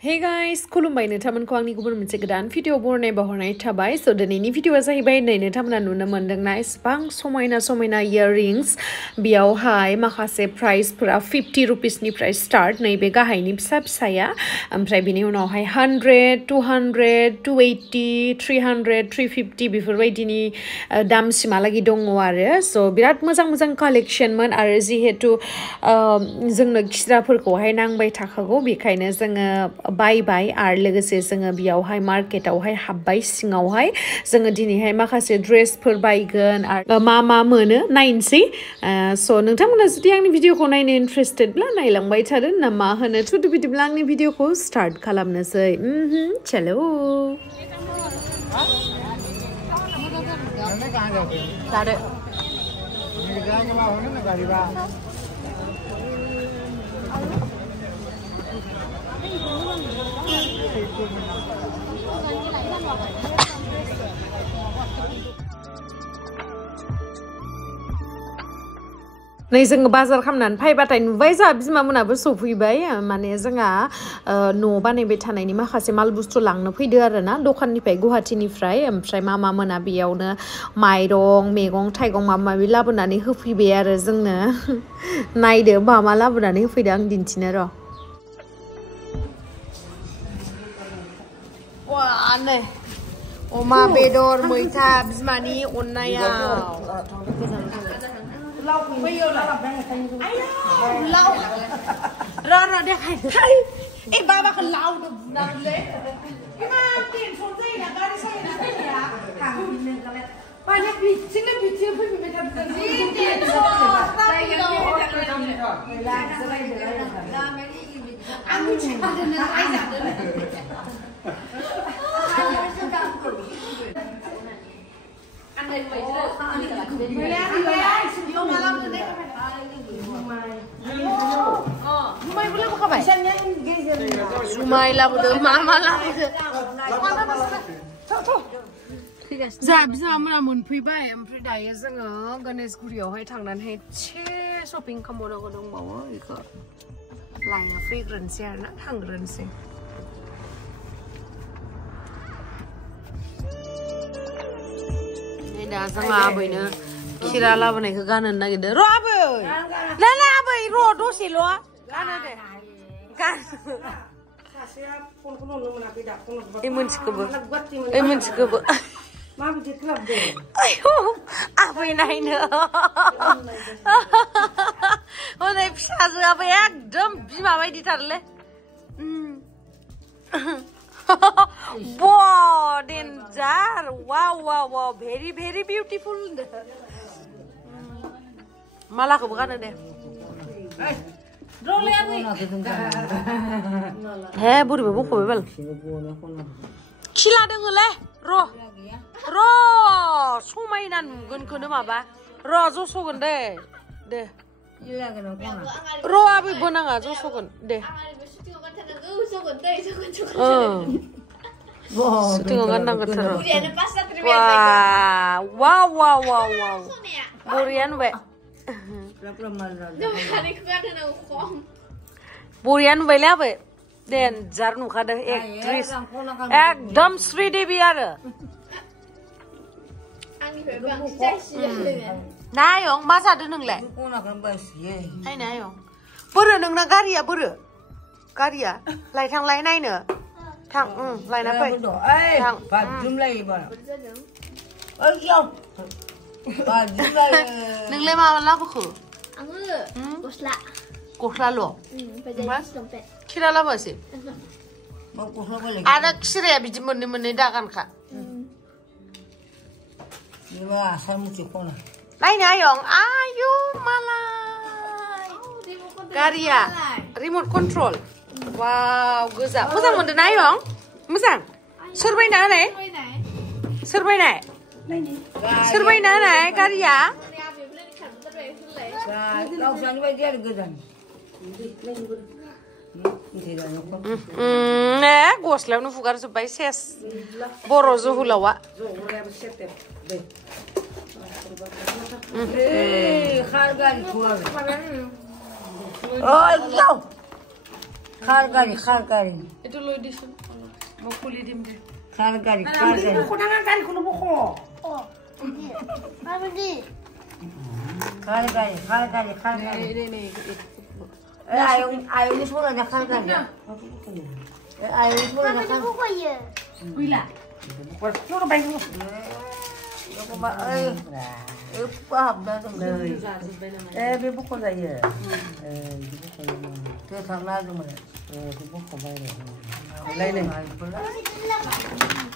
Hey guys, Khulumbai नोंथांमोनखौ आंनि गुबुन मोनसे गोदान भिडिअ बहरनाय थाबाय स' दिनैनि भिडिअआ जाहैबाय नै नोंथांमोना नुनो मोनदोंना इसेबां समायना इयाररिंग्स बेयावहाय माखासे प्राइसफोरा 50 रुपिसनिफ्राय स्टार्ट नैबे गाहायनि फिसाया ओमफ्राय बिनि उनावहाय 100 200 280 300 350 बेफोरबायदिनि दामसिमहालागै दङ आरो स' बिराद मोजां कालेक्शनमोन आरो जिहेतु जोंनो खिराफोरखौहाय नांबाय थाखागौ बेखायनो जोङो बायबाय आरो लोगोसे जोङो बियावहाय मार्केटावहाय हाबबाय सिङावहाय जोङो दिनैहाय माखासे ड्रेसफोर बायगोन आरो मा मोनो नायनोसै स' नोंथांमोना जुदि आंनि भिडिअखौ नायनो इन्ट्रेस्टेडब्ला नायलांबाय थादो ना मा होनो थुदो बिदिब्ला आंनि भिडिअखौ स्टार्ट खालामनोसै चलो नै जोङो बाजार खालामनानै फैबाथाय नुबाय जोंहा बिमामोनाबो सफैबाय माने जोंहा न' बानायबाय थानायनि माखासे माल बुस्थु लांनो फैदो आरोना दखाननिफ्राय गुवाहाटीनिफ्राय ओमफ्राय मा मोना बेयावनो माइरं मैगं थाइगं माबा माबि लाबोनानै होफैबाय आरो जोंनो नायदो मा लाबोनानै होफैदो आं दिन्थिनो र' नै अमा बेदर मैथा बिमानि अननायाव लाव र' देखाय ए बाबाखौ लाव बुनांगौलै इमान टेनसन जायोना गारि सालायना फैनाया थांफिननो माने बिथिंनो फैफिनबाय थादों जि टेनसन आं मिथिखादों नों आइजादों जुमाय लाबोदो मा लाबोदो जा बिमामोना मोनफैबाय ओमफ्राय दायो जोङो गणेशगुरियावहाय थांनानै एसे शपिं खालामनांगौ दंबावो बेखौ लायना फैग्रोनोसै आरोना थांग्रोनोसै दा जों आबैनो खिरा लाबोनायखौ गाननो नागिरदों र' आबै आबै र' दसेल' गानो दे मोनसेखौबो आबै नायनो हनै फिसाजोआबो एकदम बिमा बायदिथारलै Wow, danger! Wow, very beautiful. Malah kebukan deh. Heh, buru buku bebel. Kila dengeleh, ro, sumainan gun kuno apa? Ro, josogun deh. Ro abi bonang aja josogun deh. Tinggalkan nang ketero. Wow. Burian we. Burian we lah we. Den jarnu kada aktris. Ekdam Sri Devi ada. Nayong masa ada neng le. Hai nayong. Buru neng nagari ya buru. Karya, lai thang lai này nữa, thang, lai nó phải, thang, nâng lên mà lao bực khử, cột luôn, khi đó lao gì, ada kira biji mana dah kan kak, lai nyayong, ayu malai, Karya, remote control. Wow, goza. Musang mau denai bang? Musang. Survey na ne? Survey na ne? Karya. Goslah nu fugar supaya ses. Borozo hulawa. Harga di kuar. Oh, Khargari. Itu lo di sini. Mau kulit dim deh. Khargari. Aku nangan kan kalau mau Oh. Apa di? Khargari. Ini. Aiyuuu ni semua nak khargari. Aiyuuu semua nak Apa khargari. buku ya? Wila. Lu baik lu. Aku mak paham dah tu. Dia buku saya. Dia sana tu mana. Dia buku baik. Lain.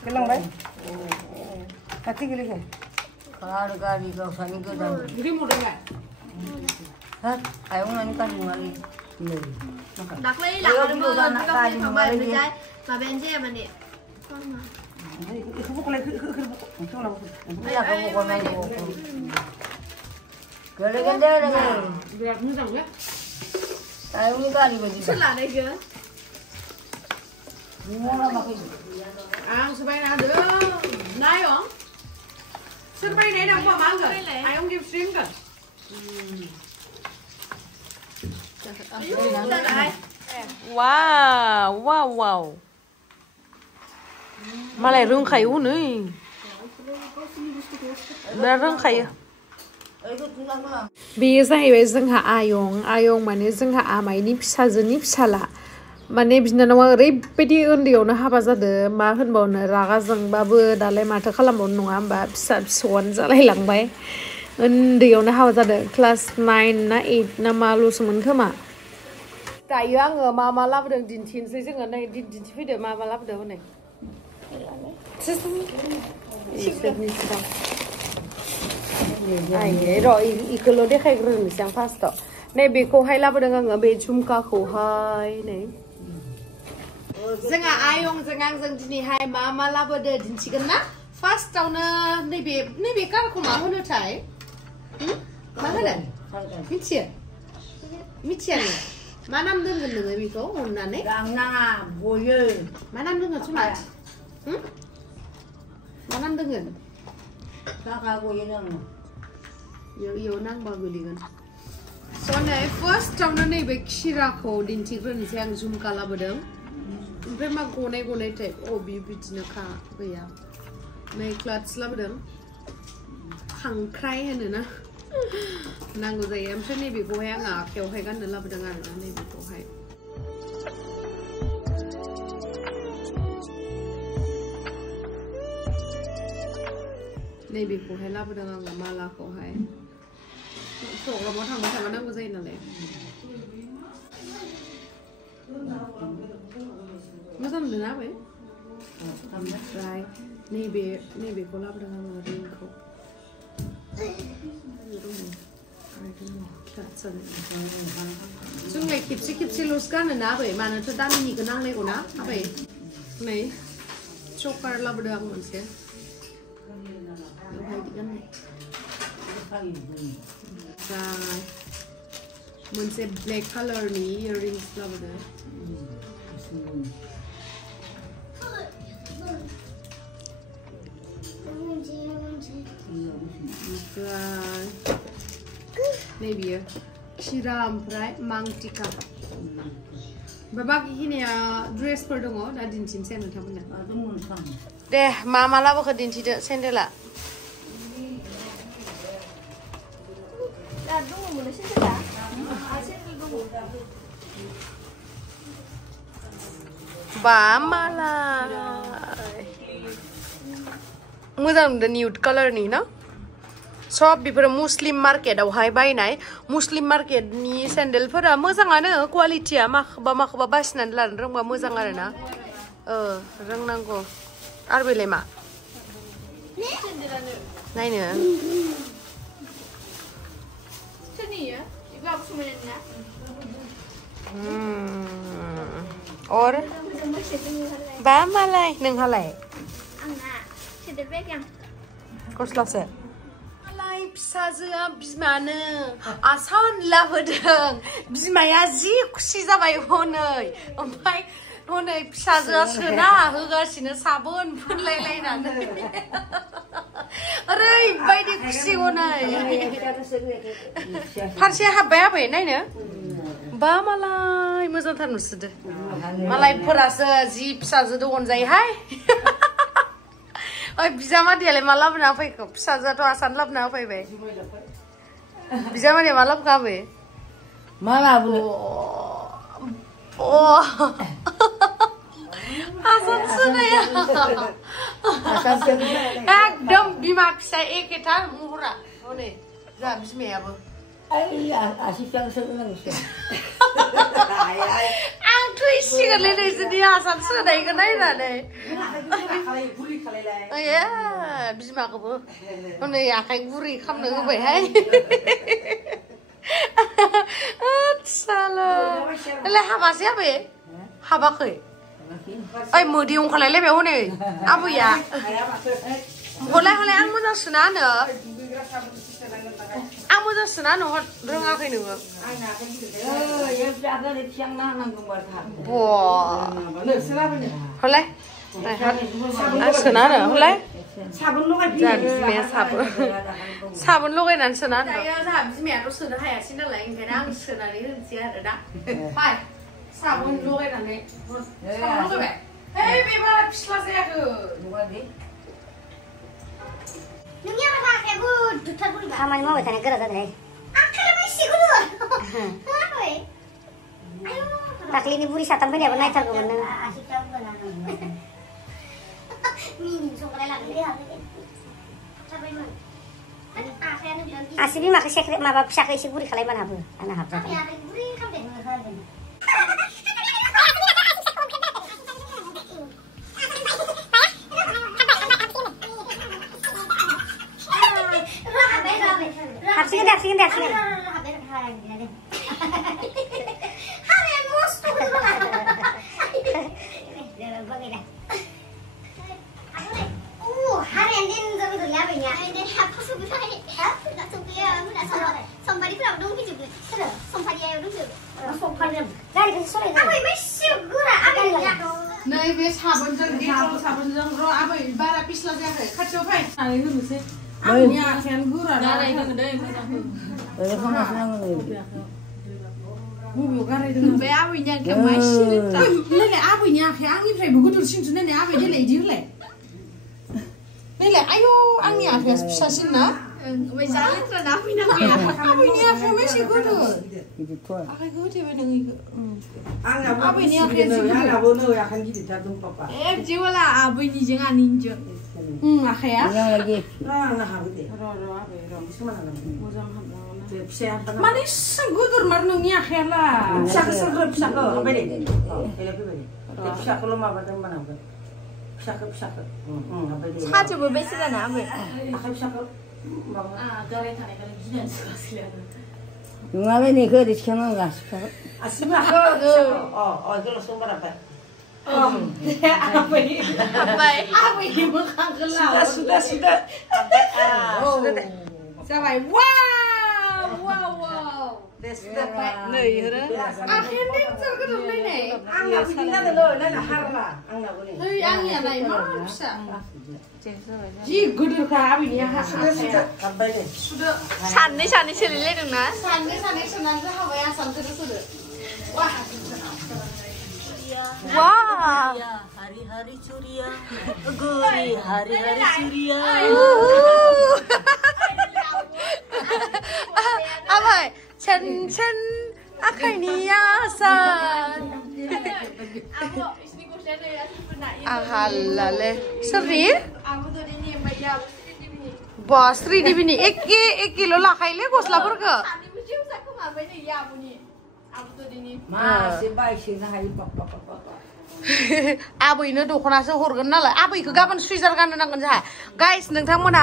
Kelang baik. Hati geli ke? Khargari kau sana ke dah. Jadi mau dengar? Hah? Aiyuuu ni kan mari. Đặt lấy là con mơ lên cái công ty phòng bài bên trái mà bên kia mà nè con mà Itu buku lagi. Itu lah. Ni aku buku mana buku. Kau dia dengan. Biar mudah ya. Aiyuuu ni kali baju. xuất là đây kìa Mula makin. Supaya ada. Naik om. Supaya ini nak buat mangga. Ayo give stream kan. Wow. Malah rung kayu nih. Rung kayu. Biasa जाहैबाय जोंहा आयं माने जोंहा आमाइनि फिसाजोनि फिसाला माने बिनानावा ओरैबायदि उन्दैयावनो हाबा जादों मा होनबावनो रागा जोंबाबो दालाय माथो खालामबावनो नङा होमबा फिसौआनो जालायलांबाय उन्दैयावनो हाबा जादों क्लास 9 ना 8 ना माल'सोमोन खोमा दायो आङो मा लाबोदों दिन्थिनोसै जोङो नै दिन्थिफैदो मा लाबोदों हनै इखौल' देखायग्रोनोसै आं फार्स्टआव नै बेखौहाय लाबोदों आङो बे झुमकाखौहाय नै जोंहा आयंजों आंजों दिनैहाय मा लाबोदो दिन्थिगोन ना फार्स्टआवनो नैबे कारखौ मा होनोथाय मा होनो मिथिया नों मा नाम दोनगोन नोङो बेखौ अननानै Naina boyo. मा नाम दोनगोन सुमा मा नाम दोनगोन Kakak boyo nang. इयाव नांबा गोलैगोन स' नै फार्स्टआवनो नैबे खिराखौ दिन्थिग्रोनोसै आं झुमका लाबोदों ओमफ्राय मा गनाय टाइप बि बिदिनोखा गैया नै क्लाथ्स लाबोदों खांख्राइ होनोना नांगौ जायो ओमफ्राय नैबेखौहाय आङो आखायावहाय गाननो लाबोदों आरोना नैबेखौहाय नैबेखौहाय लाबोदों आङो मालाखौहाय प्रग्रामाव थांबाय थाबा नांगौ जायो नालाय मोजां मोनदों आबै ओमफ्राय नैबेखौ लाबोदों आङो रिंखौ जोंलाय खेबसेल'सो गानो ना आबै मानोथ' दामिनिखौ नांलायगौ ना आबै नै चकार लाबोदों आं मोनसे मोनसे ब्लेक कालारनि इयारिंस लाबोदों नैबेयो खिरा ओमफ्राय मांटिका ओमफ्राय बाखिखिनिया ड्रेसफोर दङ दा दिन्थिनोसै आं नोंथांमोननो दे मा लाबोखो दिन्थिदो सेन्देला बा मालाय मोजां नुदों निउड कालारनि ना सब बेफोरो मुस्लिम मार्केटआवहाय बायनाय मुस्लिम मार्केटनि सेन्देलफोरा मोजाङानो क्वालिटिया माखौबा बासिनानै लानो रोंबा मोजां आरोना रोंनांगौ आरो बेलाय मा नायनो और बा मालाय नोंहालाय गस्लासो मालाय फिसाजोआ बिमानो आसान लाबोदों बिमाया जि खुसि जाबाय हनै ओमफ्राय हनै फिसाजोआ सोना होगासिनो साबोन फुनलायलायनानै ओरैबायदि खुसि हनै फारसे हाबबाय आबै नायनो हाब्बा मालाय मोजांथार नुसोदो मालायफोरासो जि फिसाजो अनजायोहाय ओइ बिजामादैयालाय मा लाबोना फैखो फिसाजोआथ' आसान लाबोना होफैबाय बिजामादैया मा लाबोखो आबै मा लाबोनो आसान सोनाया एकदम बिमा फिसा एखेथार महरा हनै जोंहा बिमायाबो आंथ' इसिगोनलै नोंसोरनि आसान सोनायखौ नायनानै बिमाखौबो हनै आखाइ गुरै खालामनो होबायहाय आदसालाय हाबासै आबै हाबाखै ओइ मोदै ओंखारलायलायबाय हनै आबैया हलाय हलाय आं मोजां सोना होनो आं मोजां सोना होनो रोङाखै नोङो हलाय आं सोना होनो हलाय साबोन लगायनानै सोना दायो जोंहा बिमायाथ' सोनो हायासै नालाय ओंखायनो आं सोनानै होनोसै आरो दा फाय साबोन लगायनानै साबोन लगायबाय ओइ बे बारा फिस्ला जायाखै नोंनिया मा आखाया गुदुथार बोरैबा खामानि मावबाय थानाया गोरा जादोंहाय आखायाबो एसे गुदुं हाबाय आयु दाख्लैनि बुरि साथाम फैनायाबो नायथारगौमोन नों मिनि संग्राय लांदो थाबायमोन माने आखायानो बिराद आसि बिमाखौ सेक्रेट माबा फिसाखौ एसे गुरै खालायबानो हाबो आंना हाबजादों आखाया गुरै खालामदों हाबसिगोन हाबसिगोन हाबसिगोन नैबे साबोनजों साबोनजों र' आबै बारा पिस्ला जायाखै खाथियाव फै नानै होनोसै आंनि आखायानो गोरा गारायदों दै बबेयाव गारायदों बे आबैनि आखाया मा सिरिथा नैलाय आबैनि आखाया आंनिफ्रायबो गोदोरसिनसो नायलाय आबै देलाय इदि होलाय नैलाय आयौ आंनि आखायासो फिसासिन ना ओमफ्राय जालेथ्रा ना आबैनि आखाया एसे गोदोर आखाइखौ होथेबाय नों इखौ आबैनि आखाया आंनाबो नै आखाइ गिदिरथार दं पापा ए जेवला आबैनिजों आनैनिजों आखाया आंना हाबो दे र' आबै र' बिसोर मोजां हाबनांगौ फिसाया माने एसे गोदोरमार नोंनि आखायालाय फिसाखौ सोरगो फिसाखौ ओमफ्राय दे फैलाय फैबाय दे फिसाखौल' माबादों बानांगोन फिसाखौ ओमफ्राय दे साजोबो बेसे जाना आबै आखाइ फिसाखौ माबा गाराय थानायखाय गिनानै सोआसैलाय नङालाय नैखौ ओरै थिखांनांगौ गासिबो आसिमाखौ इखौल' सोंबाराबाय आबैनि मोखांखौ लावा सुदा जाबाय वाव वाव वाव दे सुदा नै हेरो आखाया नेमचार गोदोर नायनाय आंनाबो बिदि जादोंलै नायना हारला आंनाबो नै ओइ आंनिया नाय मा फिसा जि गोदोरखा आबैनि आखाया हाबबाय दे सुदो साननै सोलिलायदोंना साननै सोनानैसो हाबाय आसामखौसो सुदो वा वाव hari hari surya guri hari hari surya आबै chen आखाइनि आसान आहालाले सोरनि बा श्रीदेवीनि एकेल' लाखायोलै गस्लाफोरखौ masih baik sih nah hari papa आबैनो दख'नासो हरगोन नालाय आबैखौ गाबोन सुइजार गाननो नांगोन जोंहा गाइस नोंथांमोना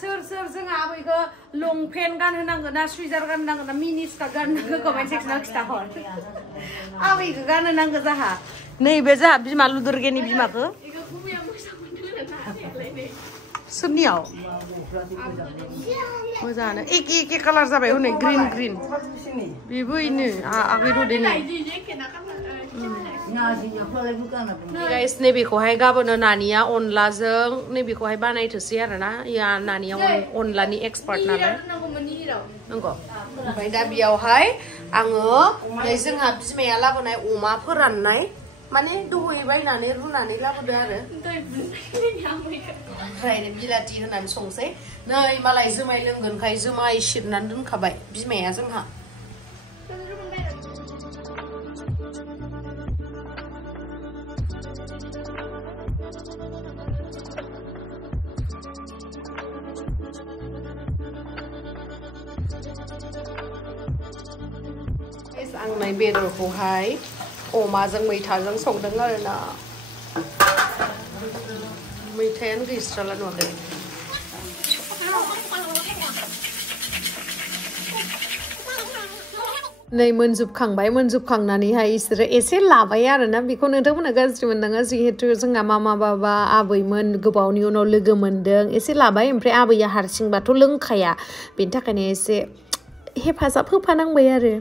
सोर जोंहा आबैखौ लंपेन्ट गानहोनांगोन ना सुइजार गाननांगोन ना मिनि स्कार्ट गाननांगोन कमेन्ट सेक्सनाव खिथाहर आबैखौ गाननो नांगौ जोंहा नैबे जोंहा बिमा लुदुर्गेनि बिमाखौ सोरनियाव मोजाङानो एके कालार जाबाय हनै ग्रिन बेबो इनो आगै रदेनि guys नैबेखौहाय गाबोनो नानिया अनलाजों नैबेखौहाय बानायथोसै आरोना या नानिया अनलानि एक्सपार्ट नालाय नंगौ ओमफ्राय दा बेयावहाय आङो जोंहा बिमाया लाबोनाय अमा फोराननाय माने दहै बायनानै रुनानै लाबोदो आरो ओमफ्राय बिलाथि होनानै संसै नै मालाय जुमाय लोंगोनखाय जुमाय सिरनानै दोनखाबाय बिमाया जोंहा आं नै बेदरखौहाय अमाजों मैथाजों संदों आरोना मैथायानो गैस्राला नुवाखै नै मोनजोबखांनानैहाय इसोरो एसे लाबाय आरोना बेखौ नोंथांमोना गाज्रि मोननाङा जिहेतु जोंहा मामा बाबा आबैमोन गोबावनि उनाव लोगो मोनदों एसे लाबाय ओमफ्राय आबैया हारसिंबाथ' लोंखाया बेनि थाखायनो एसे हेफाजाब होफानांबाय आरो